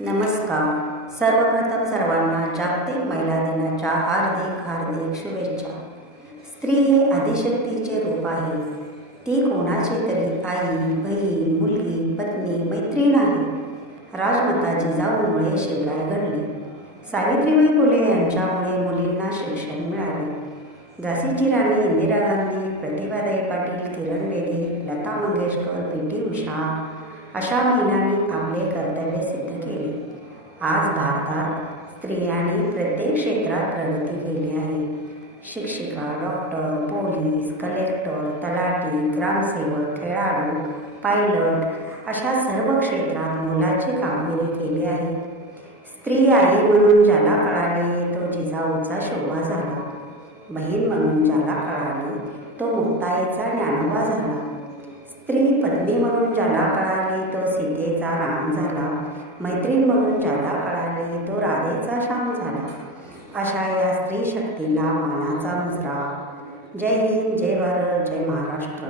नमस्कार. सर्वप्रथम सर्वांना जागतिक महिला दिनाच्या हार्दिक हार्दिक शुभेच्छा. स्त्री हे आदिशक्तीचे रूप आहे. ती कोणाची तरी आई, बहीण, मुलगी, पत्नी, मैत्रीण आहे. राजमाता जिजाऊमुळे शिवराय घडले. सावित्रीबाई फुले यांच्यामुळे मुलींना शिक्षण मिळाले. झाशीची राणी इंदिरा गांधी, प्रतिभाताई पाटील, किरण बेदी, लता मंगेशकर, पी.टी. उषा अशा महिलांनी आपले कर्तव्य सिद्ध केले. आज भारतात स्त्रियांनी प्रत्येक क्षेत्रात प्रगती केली आहे. शिक्षिका, डॉक्टर, पोलीस, कलेक्टर, तलाठी, ग्रामसेवक, खेळाडू, पायलट अशा सर्व क्षेत्रात मोलाची कामगिरी केली आहे. स्त्री आहे म्हणून ज्याला कळाले तो जिजाऊचा शोभा झाला. बहीण म्हणून ज्याला कळाले तो मुक्ताईचा ज्ञानोबा झाला. स्त्री पत्नी म्हणून ज्याला कळाले तो सीतेचा राम झाला. मैत्रीण म्हणून ज्याला कळाले तो राधेचा श्याम झाला. अशा या स्त्री शक्तीला मानाचा मुजरा. जय हिंद, जय भारत, जय महाराष्ट्र.